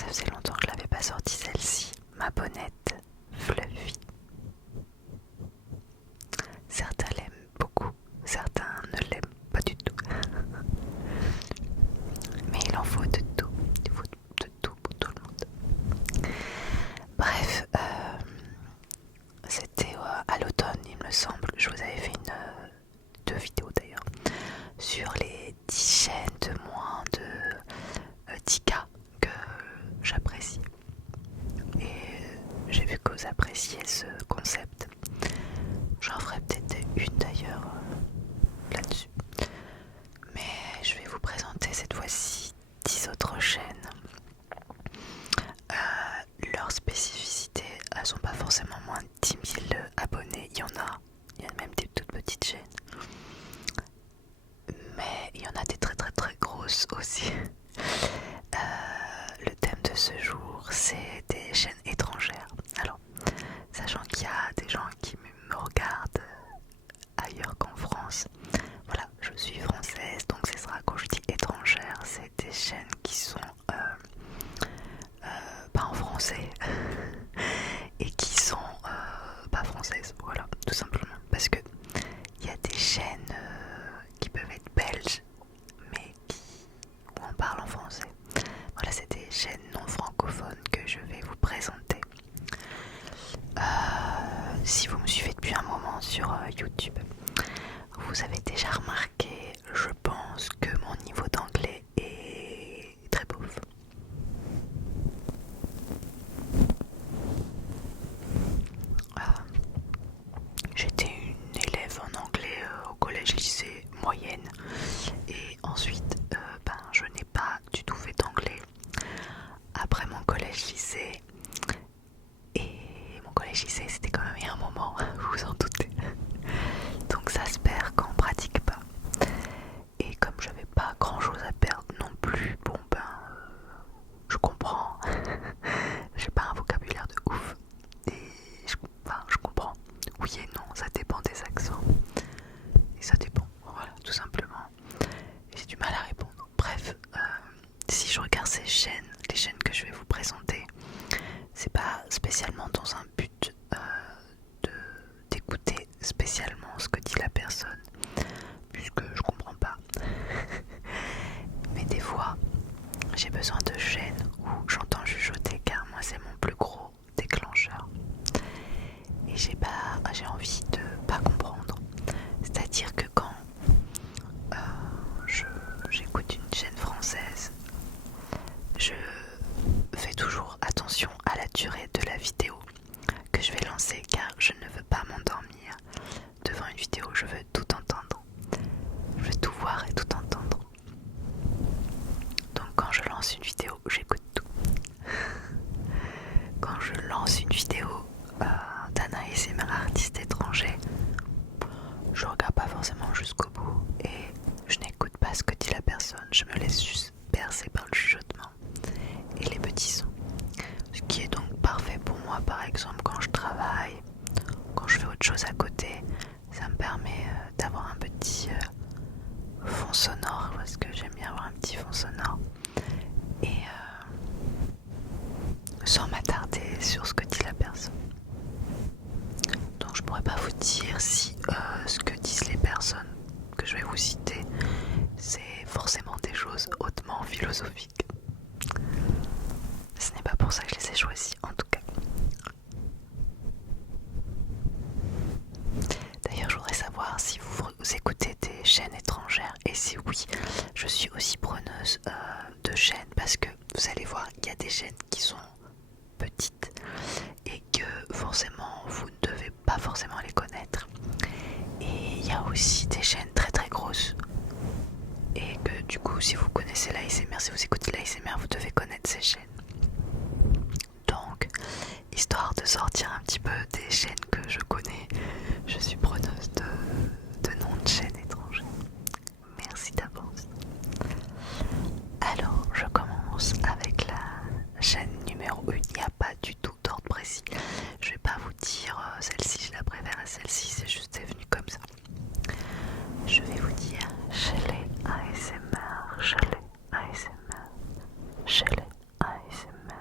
Ça faisait longtemps que je l'avais pas sortie celle-ci, ma bonnette Fluffy. Certains l'aiment beaucoup, certains ne l'aiment pas du tout. Mais il en faut de tout, il faut de tout pour tout le monde. Bref, c'était à l'automne il me semble, je vous avais fait deux vidéos d'ailleurs, sur les 10 chaînes de moins de 10K que j'apprécie. Et j'ai vu que vous appréciez ce concept. J'en ferai peut-être une d'ailleurs là-dessus. Mais je vais vous présenter cette fois-ci 10 autres chaînes. Leurs spécificités, elles sont pas forcément moins de 10 000 abonnés. Il y a même des toutes petites chaînes. Mais il y en a des très très très grosses aussi. Le thème de ce jour, c'est des chaînes étrangères. Alors, sachant qu'il y a des gens qui me regardent ailleurs qu'en France, voilà, je suis française, donc ce sera, quand je dis étrangère, c'est des chaînes qui sont pas en français et qui sont pas françaises, voilà, tout simplement. Parce que il y a des chaînes qui peuvent être belges, mais où on parle en français. Voilà, c'est des chaînes non francophones que je vais vous présenter. Si vous me suivez depuis un moment sur YouTube, vous avez déjà remarqué, je pense, que mon niveau d'anglais est très beauf. J'étais une élève en anglais au collège-lycée moyenne, et ensuite je n'ai pas du tout fait d'anglais après mon collège-lycée. Et mon collège-lycée, c'était quand même il y a un moment, vous vous en doutez. Donc ça se perd quand on pratique pas. Et comme j'avais pas grand chose à perdre non plus, je comprends. J'ai pas un vocabulaire de ouf. Et je comprends. Oui et non, ça dépend des accents. Et ça dépend, voilà, tout simplement. J'ai du mal à répondre. Bref, si je regarde ces chaînes, les chaînes que je vais vous présenter, c'est pas spécialement dans un but d'écouter spécialement ce que dit la personne, puisque je comprends pas. Mais des fois, j'ai besoin de chaînes où j'entends chuchoter, car moi c'est mon plus gros déclencheur. Et j'ai envie de pas comprendre. C'est-à-dire que quand j'écoute une chaîne française, je fais toujours attention à la durée de la vidéo que je vais lancer, car je ne veux pas m'endormir devant une vidéo, je veux tout entendre. Je veux tout voir et tout entendre. Donc quand je lance une vidéo, j'écoute tout. Quand je lance une vidéo d'un ASMR artiste étranger, je regarde pas forcément jusqu'au bout et je n'écoute pas ce que dit la personne. Je me laisse juste bercer par le chuchotement et les petits sons. Ce qui est donc parfait pour moi, par exemple, quand je travaille, quand je fais autre chose à côté. Ça me permet d'avoir un petit fond sonore, parce que j'aime bien avoir un petit fond sonore. Et sans m'attarder sur ce que dit la personne. Donc je pourrais pas vous dire si ce que disent les personnes que je vais vous citer, c'est forcément des choses hautement philosophiques. Ce n'est pas pour ça que je les ai choisis, en tout cas. D'ailleurs, je voudrais savoir si vous écoutez des chaînes étrangères, et si oui, je suis aussi preneuse de chaînes, parce que vous allez voir, il y a des chaînes qui sont petites et que forcément vous ne devez pas forcément les connaître, et il y a aussi des chaînes très très grosses et que du coup, si vous connaissez l'ASMR, si vous écoutez l'ASMR, vous devez connaître ces chaînes. Donc, histoire de sortir un petit peu des chaînes que je connais, je suis preneuse de noms de chaînes étrangères. Merci d'avance. Alors, je commence avec la chaîne numéro 1. Il n'y a pas du tout d'ordre précis. Je vais pas vous dire celle-ci, je la préfère à celle-ci, c'est juste venu comme ça. Je vais vous dire Shelley ASMR, Shelley ASMR, Shelley ASMR.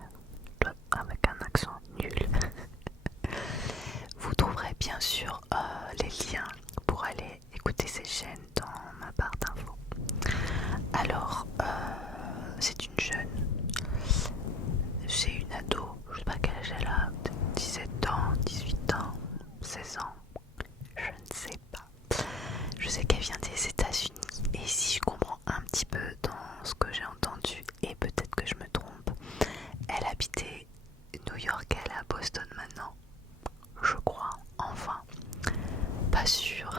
c'est une jeune, c'est une ado, je sais pas quel âge elle a, 17 ans, 18 ans, 16 ans, je ne sais pas. Je sais qu'elle vient des États-Unis et si je comprends un petit peu dans ce que j'ai entendu, et peut-être que je me trompe, elle habitait New York, elle est à Boston maintenant, je crois, enfin, pas sûre.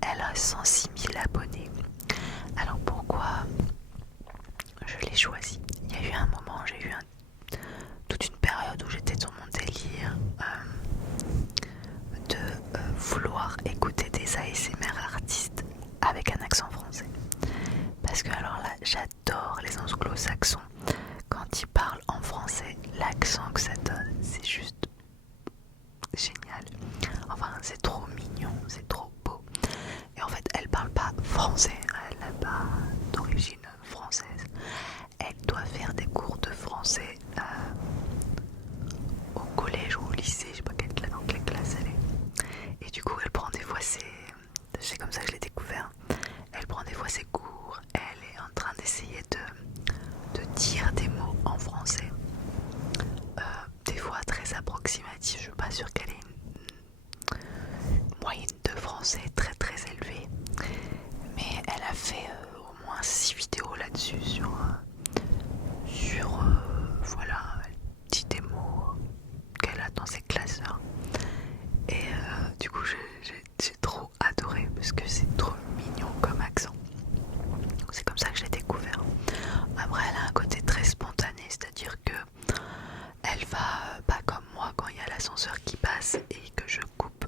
Elle a 106 000 abonnés. Alors pourquoi je l'ai choisie? Il y a eu un moment, j'ai eu toute une période où j'étais dans mon délire de vouloir écouter des ASMR artistes avec un accent français. Parce que alors là, j'adore les anglo-saxons. Quand ils parlent en français, l'accent que ça donne, c'est juste génial. Enfin, c'est trop mignon, c'est trop beau. Et en fait, elle parle pas français, elle n'a pas d'origine française. Elle doit faire des cours de français au collège ou au lycée, je sais pas dans quelle classe elle est. Et du coup, elle prend des fois c'est comme ça que je l'ai découvert. Elle prend des fois ses cours, elle est en train d'essayer de dire des mots en français. Des fois très approximatifs, je suis pas sûre qu'elle ait une moyenne de français très très élevée. Mais elle a fait au moins 6 vidéos là-dessus sur voilà, elle dit des mots qu'elle a dans ses classeurs. Et du coup j'ai trop adoré parce que c'est trop mignon comme accent. C'est comme ça que je l'ai découvert. Après elle a un côté très spontané, c'est-à-dire que elle va pas comme moi quand il y a l'ascenseur qui passe et que je coupe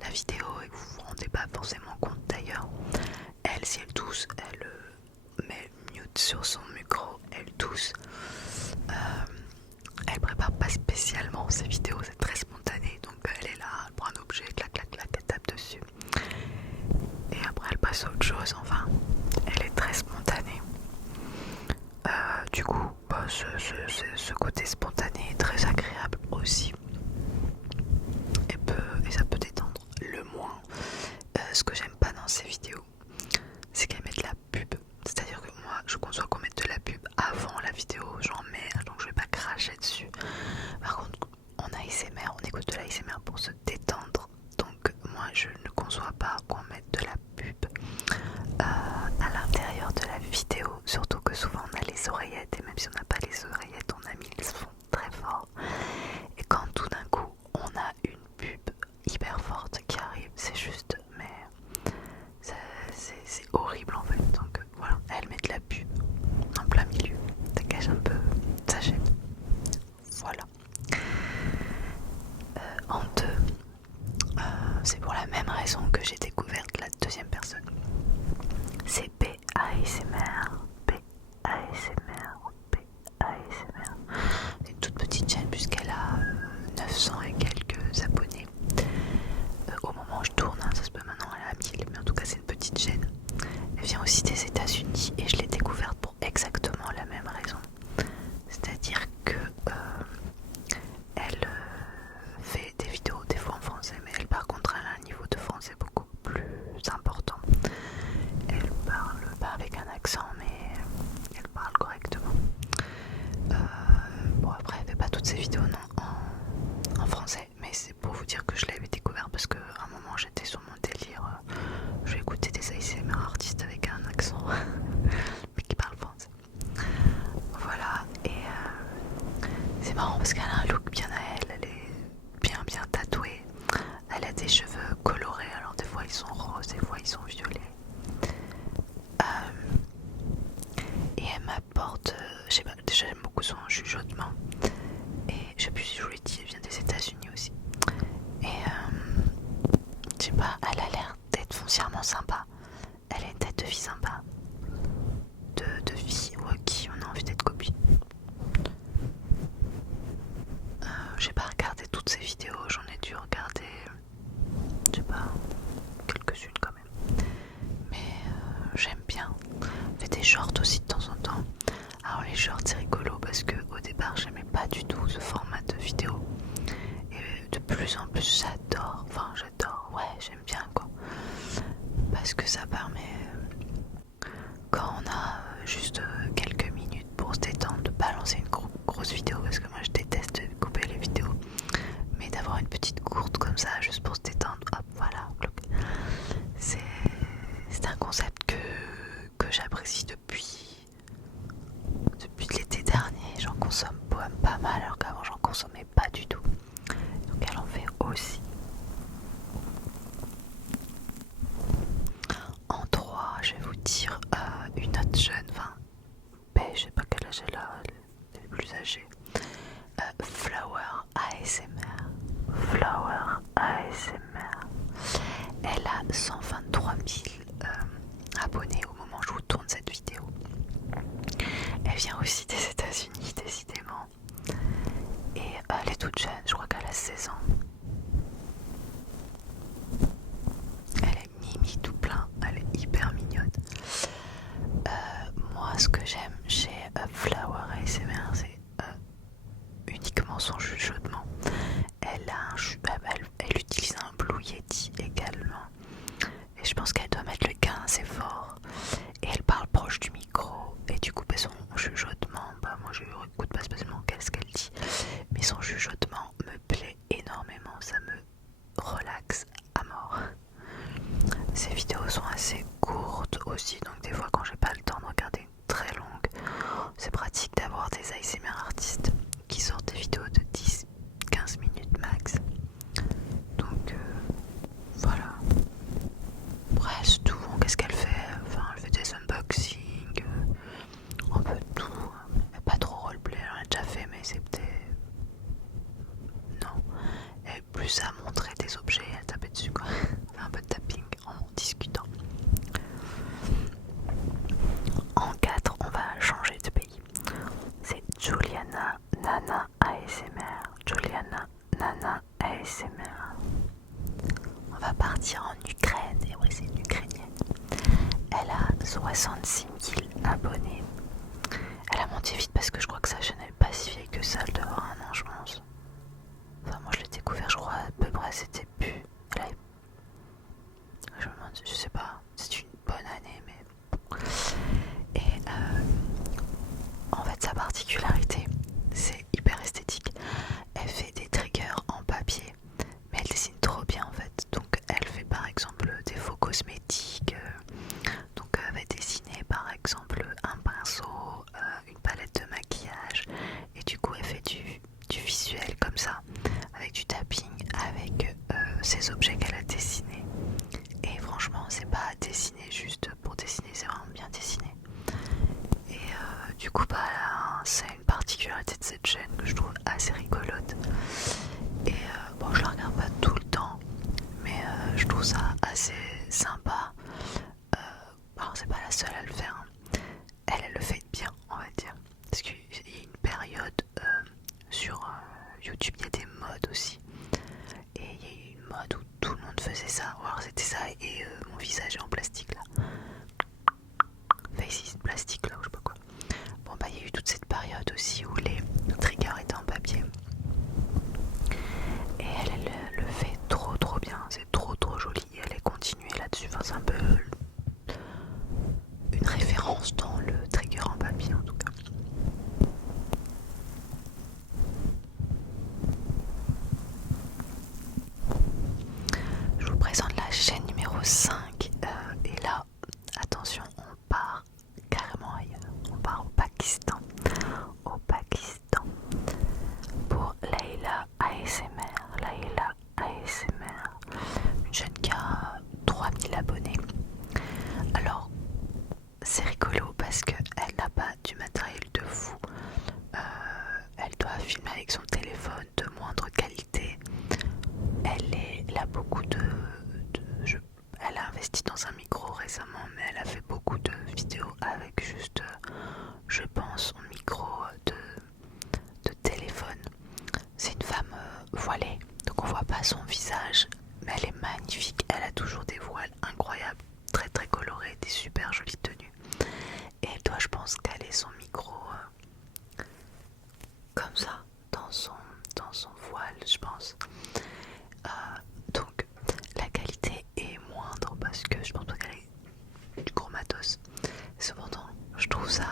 la vidéo et que vous vous rendez pas forcément compte d'ailleurs. Elle, si elle tousse, elle met mute sur son micro, elle tousse. Elle prépare pas spécialement ses vidéos, c'est très spontané, donc elle est là, elle prend un objet, clac clac clac, elle tape dessus. Et après elle passe à autre chose, enfin, elle est très spontanée. Du coup, ce côté spontané est très agréable aussi. Et ça peut détendre. Le moins, ce que j'aime pas dans ces vidéos, c'est qu'elles mettent la pub. C'est-à-dire que moi, je conçois qu'on mette de la pub avant la vidéo, j'en mets, donc je vais pas cracher dessus. Par contre, en ASMR, on écoute de l'ASMR pour se détendre. Donc moi, je ne conçois pas qu'on mette de la pub à l'intérieur de la vidéo. Surtout que souvent on a les oreillettes, et même si on n'a pas les oreillettes, on a mis le son très fort. Et quand tout d'un coup, on a une pub hyper forte qui arrive, c'est juste, mais c'est horrible en fait. Donc voilà, elle met de la pub en plein milieu, ça cache un peu, ça j'aime. Voilà. En deux, c'est pour la même raison que j'ai découvert la deuxième personne. C'est PASMR. C'est une toute petite chaîne puisqu'elle a 900 et quelques abonnés. Au moment où je tourne, ça se peut maintenant, elle a 1000, mais en tout cas c'est une petite chaîne. Elle vient aussi des États-Unis et je l'ai découverte pour exactement la même raison. C'est-à-dire que elle fait des vidéos des fois en français, mais elle par contre elle a un niveau de français beaucoup plus important. Elle parle pas avec un accent, mais elle parle correctement. Bon après elle fait pas toutes ses vidéos non en français, mais c'est pour vous dire que je l'avais découvert parce qu'à un moment j'étais sur mon délire, je vais écouter des ASMR artistes avec un accent mais qui parlent français. Voilà, et c'est marrant parce qu'elle a un look bien à elle, elle est bien tatouée, elle a des cheveux colorés, alors des fois ils sont roses, des fois ils sont violets. Et elle m'apporte, je sais pas, déjà j'aime beaucoup son chuchotement. Et je sais plus si je vous l'ai dit, elle vient des États-Unis aussi. Et je sais pas, elle a l'air d'être foncièrement sympa. Elle a une tête de fille sympa. De fille qui on a envie d'être copine. J'ai pas regardé toutes ses vidéos, j'en ai dû regarder, je sais pas, quelques-unes quand même. Mais j'aime bien. Elle fait des shorts aussi de temps en temps. Alors les shorts c'est rigolo parce que au départ j'aimais pas du tout ce format de vidéo. Et de plus en plus j'adore, ouais j'aime bien quoi. Parce que ça permet, quand on a juste quelques minutes pour se détendre, de balancer une grosse vidéo parce que moi je déteste couper les vidéos, mais d'avoir une petite courte comme ça juste pour se détendre, hop voilà, c'est un concept que j'apprécie depuis l'été dernier. J'en consomme pas mal alors qu'avant j'en consommais pas du tout, donc elle en fait aussi. En 3, je vais vous dire une autre jeune, enfin, je sais pas quel âge elle a, elle est plus âgée. Flower ASMR. Flower ASMR. Elle a 123 000 abonnés au moment où je vous tourne cette vidéo. Elle vient aussi des États-Unis, décidément. Et elle est toute jeune, je crois qu'elle a 16 ans. Elle est mimi tout plein, elle est hyper mignonne. Moi, ce que j'aime chez Flower ASMR, c'est uniquement son chuchotement. Elle utilise un Blue Yeti également. Et je pense qu'elle doit mettre le gain assez fort. Et elle parle proche du micro. Et du coup, son chuchotement, moi je n'écoute pas spécialement ce qu'elle dit. Mais son chuchotement me plaît énormément. Ça me relaxe à mort. Ces vidéos sont assez courtes aussi. Donc des fois quand j'ai pas le temps de regarder une très longue, c'est pratique d'avoir des ASMR artistes qui sortent des vidéos de 10-15 minutes max. Donc voilà. Après c'est tout. Qu'est-ce qu'elle fait? Enfin, elle fait des unboxings, un peu de tout. Elle est pas trop roleplay, elle en a déjà fait, mais c'est peut-être... Non. Elle est plus à montrer des objets et à taper dessus quoi. Faire un peu de tapping en discutant. En 4, on va changer de pays. C'est Juliana Nana ASMR. Juliana Nana ASMR. On va partir en Ukraine. Et oui, c'est une Ukrainienne. Elle a 66 000 abonnés. Elle a monté vite parce que je crois que sa chaîne n'est pas si vieille que ça. Elle doit avoir un an, je pense. Enfin, moi je l'ai découvert, je crois, à peu près, c'était plus. Je me demande, je sais pas, c'est une bonne année, mais. Et en fait, sa particularité, c'est hyper esthétique. Elle fait des triggers en papier, mais elle dessine trop bien en fait. Donc, elle fait par exemple des faux cosmétiques. Donc, elle va dessiner par exemple un pinceau, une palette de maquillage, et du coup, elle fait du visuel comme ça, avec du tapping, avec ces objets qu'elle a dessinés. Et franchement, c'est pas dessiner juste pour dessiner, c'est vraiment bien dessiné. Et du coup, c'est une particularité de cette chaîne que je trouve assez rigolote. Et bon, je la regarde pas tout le temps, mais je trouve ça assez sympa. Alors, c'est pas la seule à le faire. Hein. Elle le fait bien, on va dire. Parce qu'il y a une période sur YouTube, il y a des modes aussi. Et il y a eu une mode où tout le monde faisait ça. Ou alors c'était ça et mon visage est en plastique là. Faces plastique là ou je sais pas quoi. Bon bah il y a eu toute cette période aussi où les triggers étaient en papier. Et elle le fait trop bien. C'est trop joli. Et elle est continuée là-dessus. Enfin c'est un peu une référence dans le trigger en papier en tout cas. Je vous présente la chaîne numéro 5 et là, attention, on part carrément ailleurs. On part au Pakistan. Au Pakistan. Pour Layla ASMR. Layla ASMR. Une chaîne qui a 3000 abonnés. Alors, c'est rigolo parce qu'elle n'a pas du matériel de fou. Elle doit filmer avec son téléphone de moindre qualité. Elle a beaucoup elle a investi dans un micro récemment, mais elle a fait beaucoup de vidéos avec juste, je pense, son micro de téléphone. C'est une femme voilée, donc on voit pas son visage, mais elle est magnifique. Elle a toujours des voiles incroyables, très colorées, des super jolies tenues. Et elle doit, je pense, caler son micro comme ça dans son voile, je pense. Donc la qualité est moindre parce que je pense pas qu'elle ait du gros matos. Cependant, je trouve ça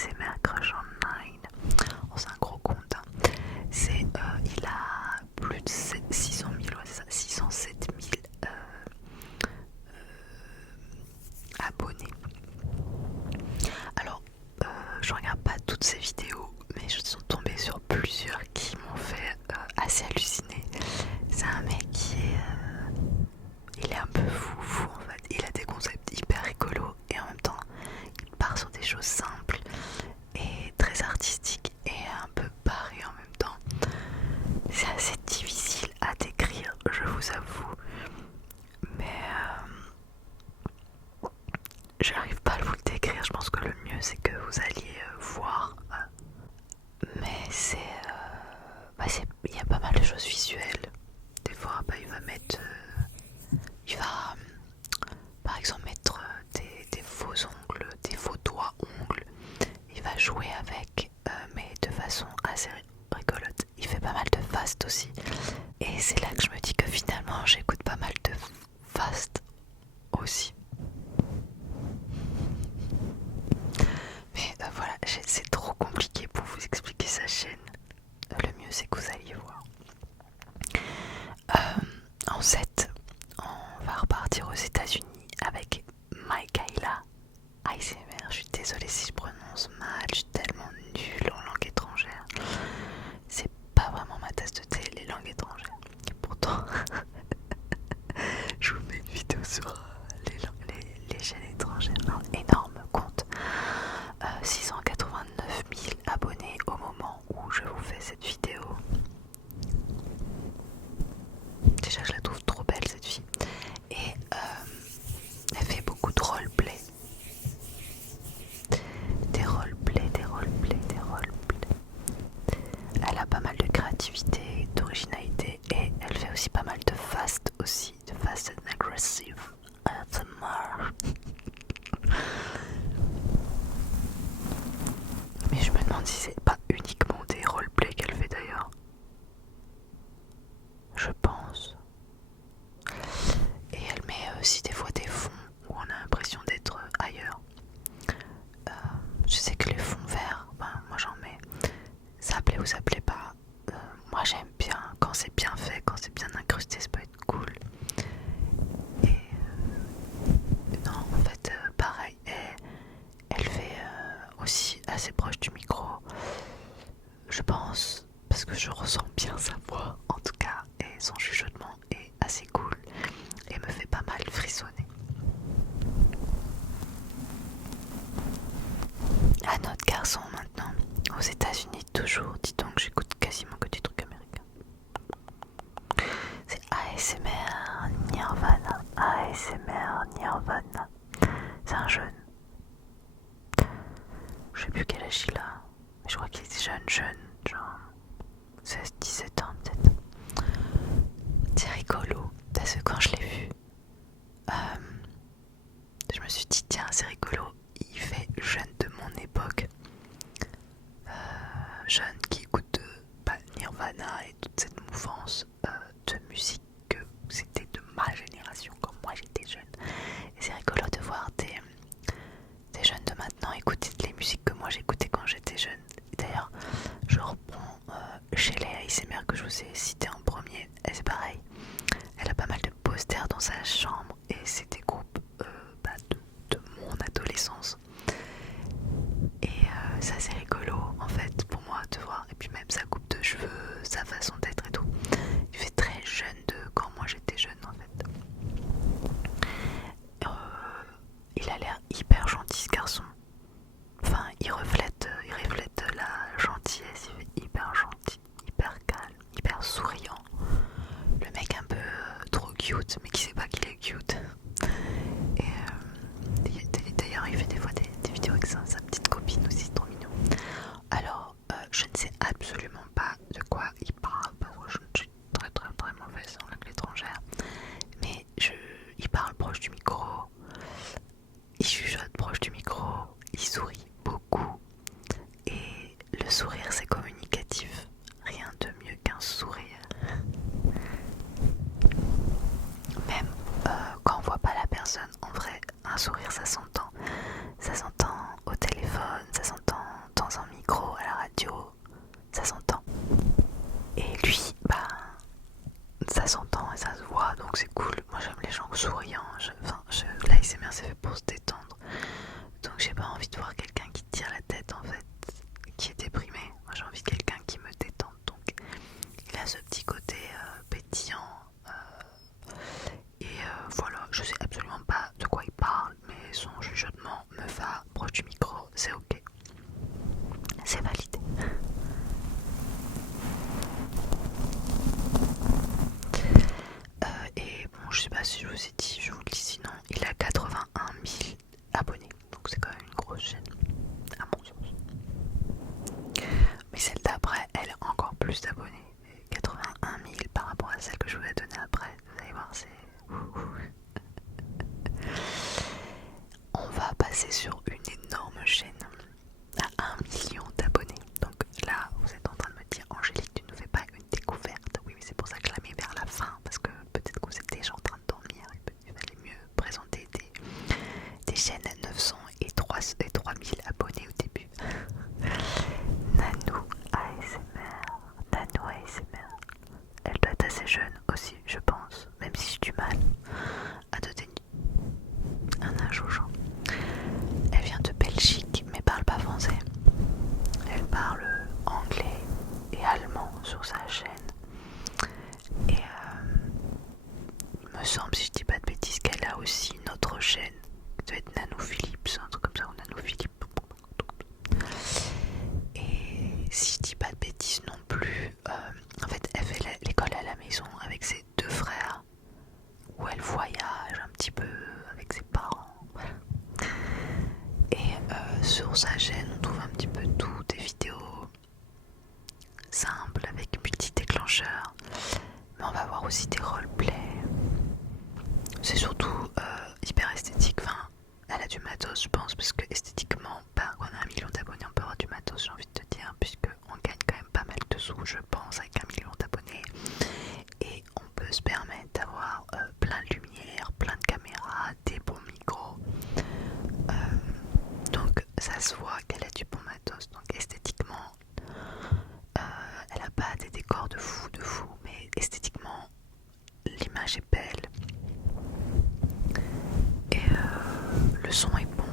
ASMR Crush Online. Oh, c'est un gros compte. Hein. Il a plus de 600 000, ouais, c'est ça, 607 000 abonnés. Alors, je regarde pas toutes ces vidéos, mais je suis tombée sur plusieurs qui m'ont fait assez halluciner. C'est un mec il est un peu fou en fait. Il a des concepts hyper rigolos et en même temps, il part sur des choses simples et très artistiques et un peu barrées en même temps. C'est assez difficile à décrire, je vous avoue, mais j'arrive pas à vous le décrire. Je pense que le mieux c'est que vous alliez voir. Mais il y a pas mal de choses visuelles. Des fois, il va mettre, il va par exemple mettre des faux ongles, des faux doigts ongles. Il va jouer avec, mais de façon assez rigolote. Il fait pas mal de fast aussi. Et c'est là que je me dis que finalement j'écoute pas mal de fast aussi. Mais voilà, c'est trop compliqué pour vous expliquer sa chaîne. Le mieux c'est que vous alliez voir. En 7, on va repartir aux États-Unis avec Michaela ASMR. Je suis désolée si je prononce mal, je suis tellement nulle en langue étrangère. C'est pas vraiment ma tasse de thé, les langues étrangères. Et pourtant, je vous mets une vidéo sur les chaînes étrangères. Un énorme compte. 689 000 abonnés au moment où je vous fais cette vidéo. Déjà je la trouve trop belle cette fille. Et elle fait beaucoup de roleplay. Des roleplays. Elle a pas mal de créativité, d'originalité et elle fait aussi pas mal de fast aussi. De fast and aggressive ASMR. Mais je me demande si c'est pas uniquement des roleplays qu'elle fait d'ailleurs. Je pense. Et elle met aussi des fois des fonds où on a l'impression d'être ailleurs. Je sais que les fonds verts, moi j'en mets. Ça plaît ou ça plaît pas. Moi j'aime bien quand c'est bien fait, quand c'est bien incrusté, ça peut être cool. Et non, en fait, pareil. Elle fait aussi assez proche du micro. Je pense, parce que je ressens bien sa voix en tout cas, et son chuchotement est assez cool et me fait pas mal frissonner. À notre garçon maintenant, aux États-Unis toujours, dis donc j'écoute quasiment que des trucs américains. C'est ASMR Nirvana, ASMR Nirvana. C'est un jeune. Je sais plus quel âge il a, mais je crois qu'il est jeune, genre 16-17 ans peut-être. C'est rigolo, parce que quand je l'ai vu, je me suis dit tiens c'est rigolo, il fait jeune de mon époque. Jeune qui écoute Nirvana et toute cette mouvance de musique, que c'était de ma génération quand moi j'étais jeune. Et c'est rigolo de voir des jeunes de maintenant écouter les musiques que moi j'écoutais quand j'étais jeune. Et d'ailleurs, je reprends chez les ASMR que je vous ai cité en premier, et c'est pareil. Elle a pas mal de posters dans sa chambre et c'est des groupes de mon adolescence. Et ça c'est rigolo en fait pour moi de voir. Et puis même sa coupe de cheveux, sa façon d'être et tout. Il fait très jeune de quand moi j'étais jeune en fait. Il a l'air hyper gentil ce garçon. Enfin il reflète la gentillesse. Il fait hyper gentil, hyper calme, hyper souriant. Le mec un peu trop cute mais qui sait pas qu'il est cute. Et d'ailleurs il fait des fois des vidéos avec sa petite copine aussi, trop mignon. Alors je ne sais absolument pas de quoi il parle c'est validé. Et bon, je sais pas si je vous ai dit, je vous le dis sinon, il a 81 000 abonnés, donc c'est quand même une grosse chaîne, à mon sens. Mais celle d'après, elle a encore plus d'abonnés, 81 000 par rapport à celle que je vous ai donnée après, vous allez voir, c'est... On va passer sur une énorme chaîne à 1 million d'abonnés. Donc là, vous êtes en train de me dire, Angélique, tu ne fais pas une découverte. Oui, mais c'est pour ça que je la mets vers la fin, parce que peut-être que vous êtes déjà en train de dormir et il valait mieux présenter des chaînes à 900 et 3000 abonnés au début. Nanou ASMR. Nanou ASMR. Elle doit être assez jeune aussi, je pense, même si j'ai du mal à donner un âge aux gens. Elle vient de Belgique mais parle pas français. Elle parle anglais et allemand sur sa chaîne. Et il me semble, si je dis pas de bêtises, qu'elle a aussi une autre chaîne. Ça doit être Nanou Philips, un truc comme ça, ou Nanou Philippe. Et si je dis pas de bêtises non plus, en fait elle fait l'école à la maison avec ses deux frères, où elle voyage un petit peu avec ses parents. Voilà. Et sur sa chaîne on trouve un petit peu tout, des vidéos simples avec multi-déclencheurs, mais on va voir aussi des roleplays. C'est surtout hyper esthétique, enfin elle a du matos je pense, parce que esthétiquement, bah, on a 1 million d'abonnés, on peut avoir du matos, j'ai envie de te dire, puisque on gagne quand même pas mal de sous je pense avec 1 million d'abonnés, et on peut se permettre d'avoir plein de lumière, plein de caméras, des bons micros, donc ça se voit qu'elle a du bon matos, donc esthétiquement elle a pas des décors de fou, mais esthétiquement l'image est belle et le son est bon,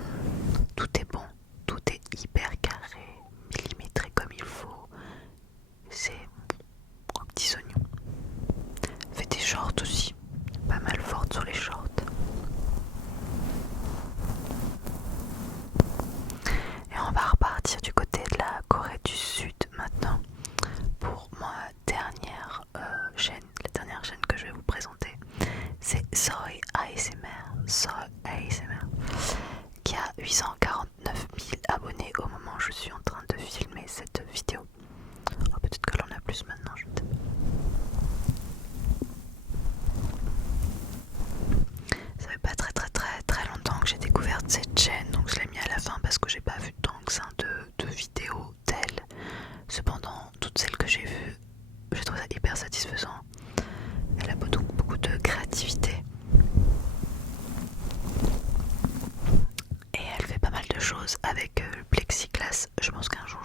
tout est bon, tout est hyper carré, millimétré comme il faut, c'est un petit oignon. Fait des shorts aussi, pas mal forte sur les shorts. Et on va repartir du côté de la Corée du Sud maintenant pour ma dernière chaîne, la dernière chaîne que je vais vous présenter. C'est Soy ASMR, qui a 849 000 abonnés au moment où je suis en train de filmer cette vidéo. Oh, peut-être que l'on a plus maintenant, je ne sais pas. Ça fait pas très longtemps que j'ai découvert cette chaîne, donc je l'ai mis à la fin parce que j'ai pas vu tant que ça de vidéos d'elle. Cependant, toutes celles que j'ai vues, j'ai trouvé ça hyper satisfaisant. Elle a beaucoup de créativité. Et elle fait pas mal de choses avec le plexiglas. Je pense qu'un jour,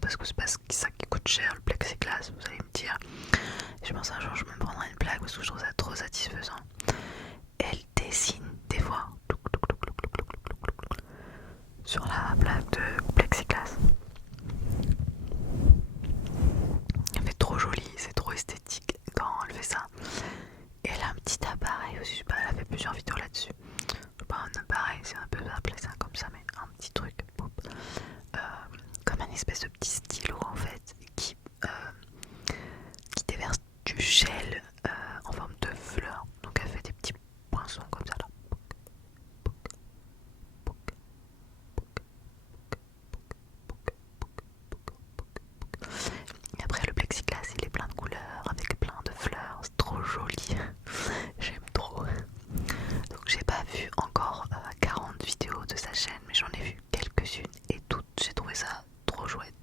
parce que c'est pas ça qui coûte cher, le plexiglas, vous allez me dire. Je pense qu'un jour, je me prendrai une plaque parce que je trouve ça trop satisfaisant. Elle dessine des fois sur la plaque de plexiglas. Elle fait trop joli, c'est trop esthétique quand elle fait ça. Et elle a un petit appareil aussi, elle a fait plusieurs vidéos là-dessus. Pas un appareil, si on peut appeler ça comme ça, mais un petit truc, comme un espèce de petit stylo en fait, qui déverse du gel en forme de fleurs. Donc elle fait des petits poinçons comme ça là. Et après le plexiglas il est plein de couleurs avec plein de fleurs, c'est trop joli. J'aime trop. Donc j'ai pas vu encore 40 vidéos de sa chaîne, mais j'en ai vu quelques-unes et toutes j'ai trouvé ça trop chouette.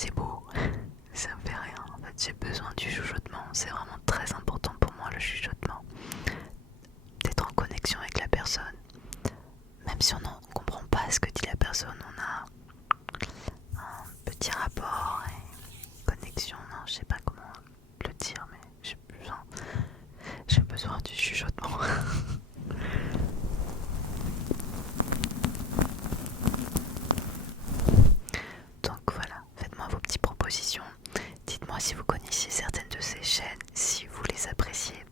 c'est beau, ça me fait rien. En fait, j'ai besoin du chuchotement, c'est vraiment très important pour moi le chuchotement. D'être en connexion avec la personne. Même si on ne comprend pas ce que dit la personne, on a un petit rapport et connexion. Non, je sais pas comment le dire, mais j'ai besoin du chuchotement. Donc voilà, faites-moi vos petites propositions. Dites-moi si vous connaissiez certaines de ces chaînes, si vous les appréciez.